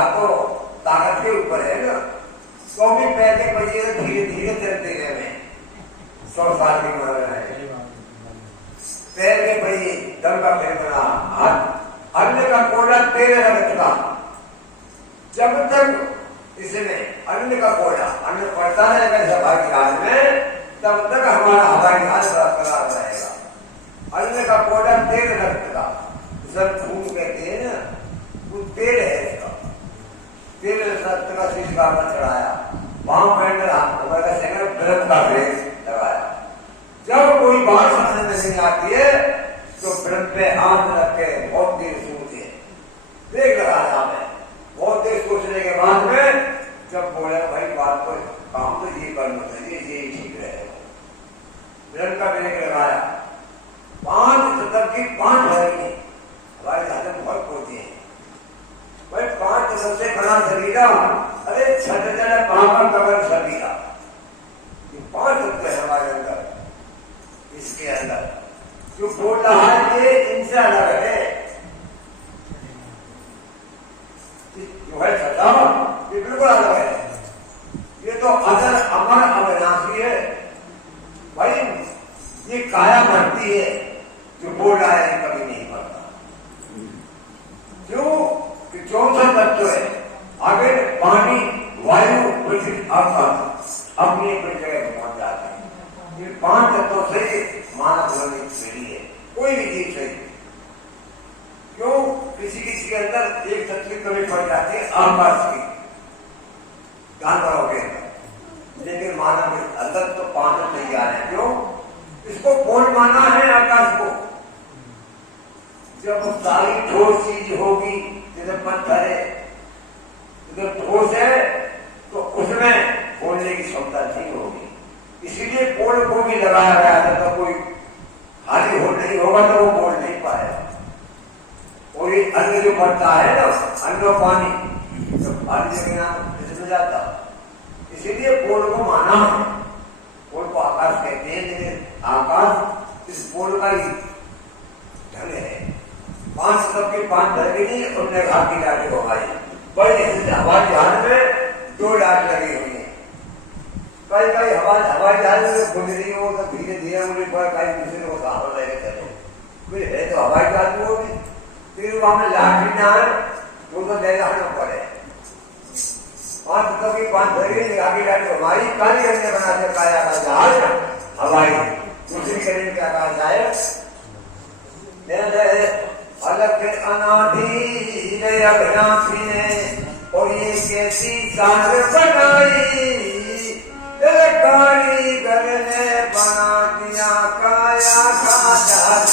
बात तो ताकत के ऊपर है ना। तो भी पैर के पहिए धीरे धीरे चलते गए। 100 साल की उम्र है, पैर के पहिए दम का फेंकना, अन्न का कोड़ा तेरे रगत का। जब तक इसमें अन्न का कोड़ा, अन्न पड़ता रहेगा हवाई जहाज में, तब तक हमारा हवाई जहाज बरकरार रहेगा। अन्न का कोड़ा तेरे रगत का, सब खून कहते हैं ना, वो तेल है इसका। तेल रक्त का शीशा पर चढ़ाया, वहां पहन हमारा सेकंड ब्रत का ब्रेक लगाया। जब कोई बात समझ में नहीं आती है तो ब्रत पे हाथ रख के बहुत देर सोचे, देख लगाया हमें। बहुत देर सोचने के बाद में जब बोले भाई बात को काम तो ये करना चाहिए, ये ठीक रहेगा, ब्रत का ब्रेक लगाया। 5 तक की 5 रहेगी, हमारे हाथ बहुत होती है भाई। 5 सबसे बड़ा शरीरा, अरे छठ जन पापा कबर शरीरा, ये 5 तत्व है हमारे अंदर। इसके अंदर जो बोल रहा है ये इनसे अलग है, जो है छठा ये बिल्कुल अलग है। ये तो अजर अमर अविनाशी है भाई। ये काया मरती है, जो बोल रहा है कभी नहीं मरता। क्यों? कि 64 तत्व है। आगे पानी, वायु, पृथ्वी, आकाश अपनी अपनी जगह पहुंच जाते हैं। ये 5 तत्वों से मानव होने मिली है, कोई भी चीज सही। क्यों? किसी किसी के अंदर एक तत्व की कमी पड़ जाती है, आकाश की, जानवरों के अंदर। लेकिन मानव के अंदर तो 5 तैयार है। क्यों? इसको कौन माना है आकाश को? जब सारी ठोस चीज होगी, जैसे पत्थर है, जब ठोस है तो उसमें बोलने की क्षमता नहीं होगी। इसीलिए पोल को भी लगाया गया था, तो कोई खाली हो नहीं होगा तो वो बोल नहीं पाएगा। और ये अन्न जो पड़ता है ना, अन्न और पानी, तो पानी के बिना इसमें जाता, इसीलिए पोल को माना है। पोल को आकाश कहते हैं, लेकिन आकाश इस पोल का ही ढंग है। 5 सबके 5 धरती नहीं, उनने घाट की लाठी को खाई। बड़ी हवाई जहाज में 2 लाठ लगी हुई है। कई कई हवाई जहाज में खुल रही हो तो धीरे धीरे मुझे पर कई दूसरे को साहब लेके चलो, फिर है तो हवाई जहाज में होगी। फिर वहां में लाठी ना है, वो तो ले जाना पड़े। 5 सबकी 5 धरती आगे लाठी हमारी काली हमने बना दिया काया का जहाज हवाई, दूसरी करेंगे क्या कहा जाए। अलग अनाधि अविनाशी ने और ये कैसी शान बनाई, कारीगर ने बना दिया काया का जहाज।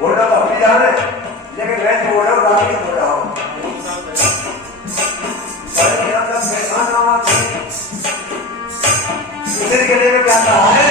बोलना तो अपनी जान है, लेकिन मैं जो बोल रहा हूँ रात नहीं बोल रहा हूँ। दूसरे के लिए क्या कहा है?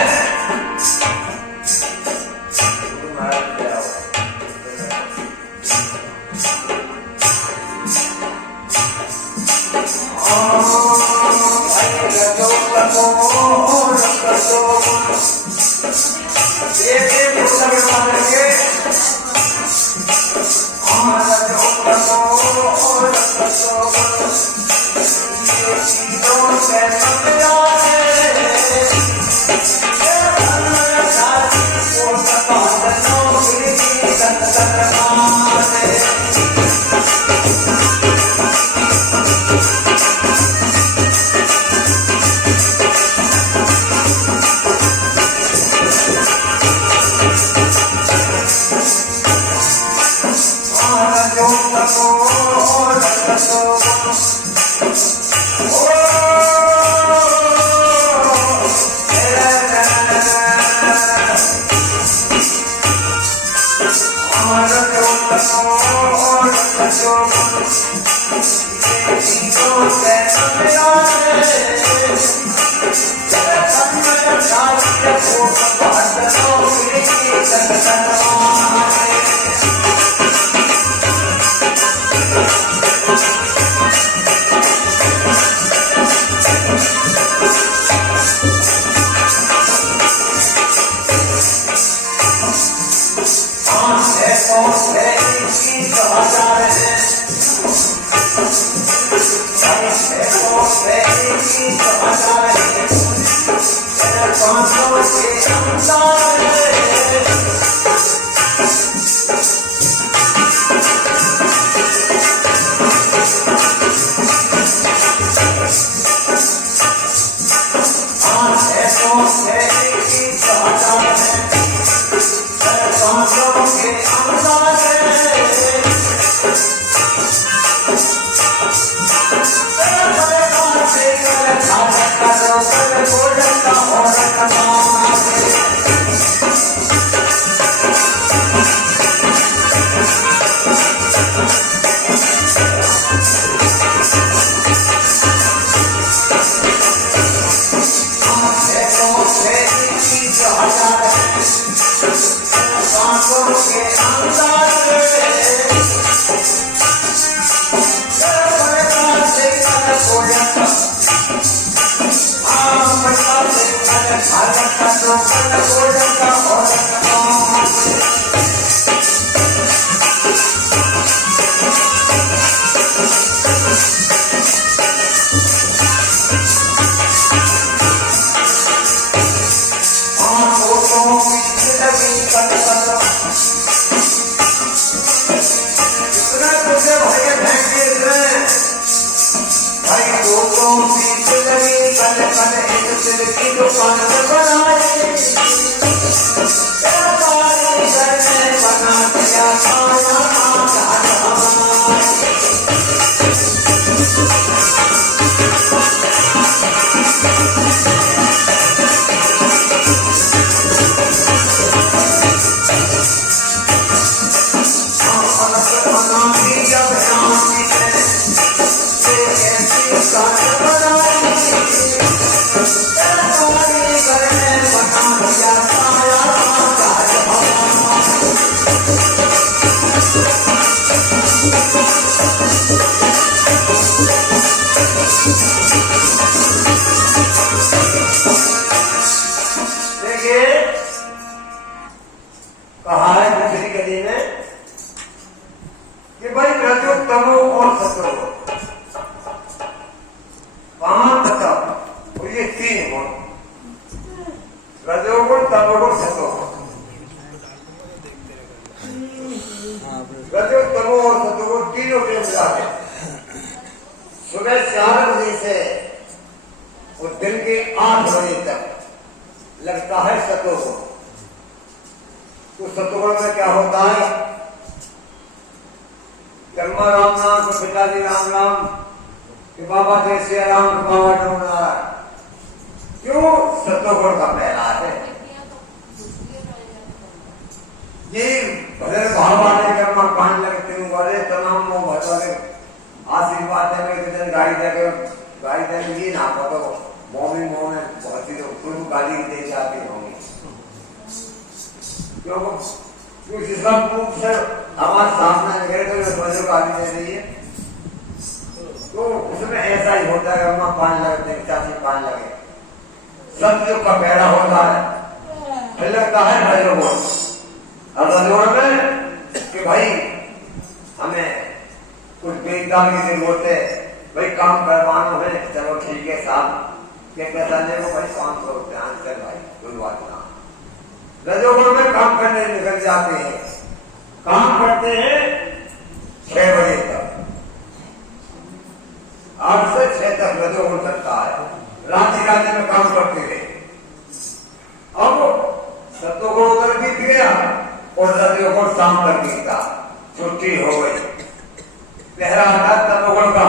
पहरा था तमोगुण का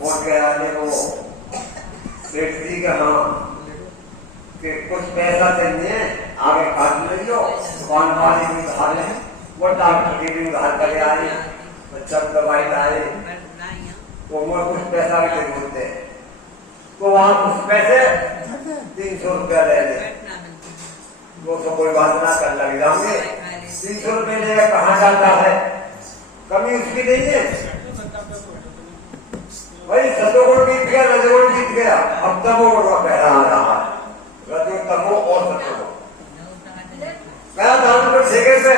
पहुंच गया देखो सेठ जी का हाँ कि कुछ पैसा चाहिए आगे काट ले लो दुकान वाले भी उधार ले वो डॉक्टर की भी उधार कर आए बच्चा दवाई लाए तो वो कुछ पैसा की जरूरत है तो वहां कुछ पैसे 300 रुपया ले ले वो तो कोई बात ना कर लग जाओगे 300 रुपये लेगा कहाँ जाता है कमी उसकी नहीं है भाई सतोगुण बीत गया रजोगुण बीत गया अब तमोगुण का पहरा आ रहा है रजो तमो और सतोगुण मैं दान पर ठेके पे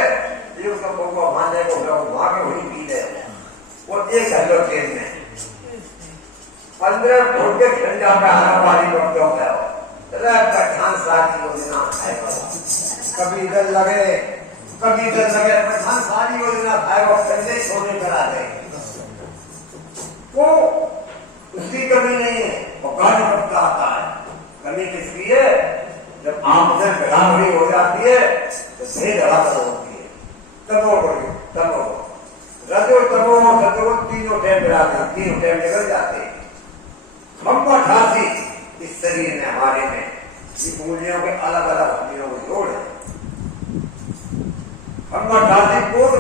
ये उसका पोको भाने को वहां के हुई पी ले वो एक हल्लो ट्रेन में 15 फुट के ठंडा पे हरा पानी डॉक्टर का पठान सारी योजना खाएगा कभी इधर लगे पठान सारी योजना खाएगा ठंडे सोने करा दे वो उसकी कमी नहीं है वो गाड़ी पड़ता आता है कमी किसकी है जब आम से बढ़ावड़ी हो जाती है तो भेद हड़ा होती है तमो रजो तमो सतोगुण तीनों टाइम बढ़ाते तीनों टाइम निकल जाते हम 88 इस शरीर में हमारे में ये मूल्यों के अलग अलग हड्डियों को जोड़ है हम 88 कोड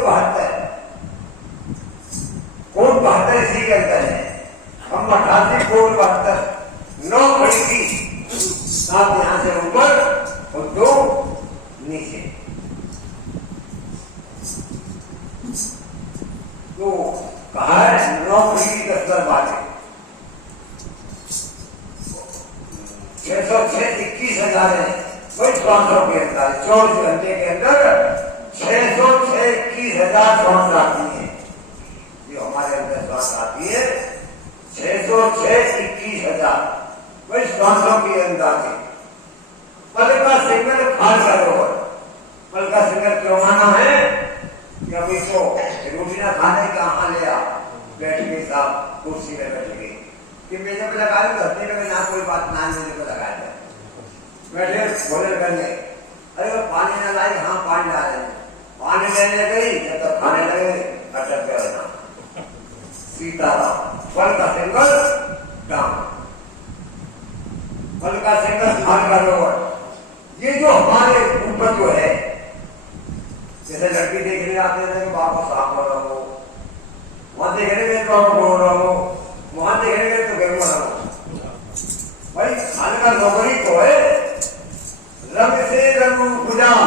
72 इसी के अंदर है हम 88 कोड 72 9 खड़ी थी 7 यहां से ऊपर और 2 नीचे तो कहा है 9 खड़ी की 10 बातें 606 21,000 है वही 500 के अंदर 24 घंटे के अंदर 606 21,000 श्वास आती है जो हमारे अंदर श्वास आती है 606 21,000 वही श्वासों के अंदर है पल का सिग्नल खाल सरोवर पल का सिग्नल क्यों माना है कि अभी तो रोटी ना खाने कहाँ ले आ बैठ के साहब कुर्सी में बैठ गई कि मेरे पे लगा दो धरती में ना कोई बात ना मेरे को लगा दे बैठे बोले करने अरे वो पानी ना लाई हाँ पानी ला रहे पानी लेने गई जब तक खाने लगे अटक गए ना सीताराम फल का सिंगल डाम फल का सिंगल खान का रोवर ये जो हमारे ऊपर जो है जैसे लड़की देखने आते थे तो बाप को साफ हो रहा हो वहां देखने गए तो आप बोल रहा हो वहां देखने गए तो गए भाई खाने का नौकरी तो है रंग से रंग गुजार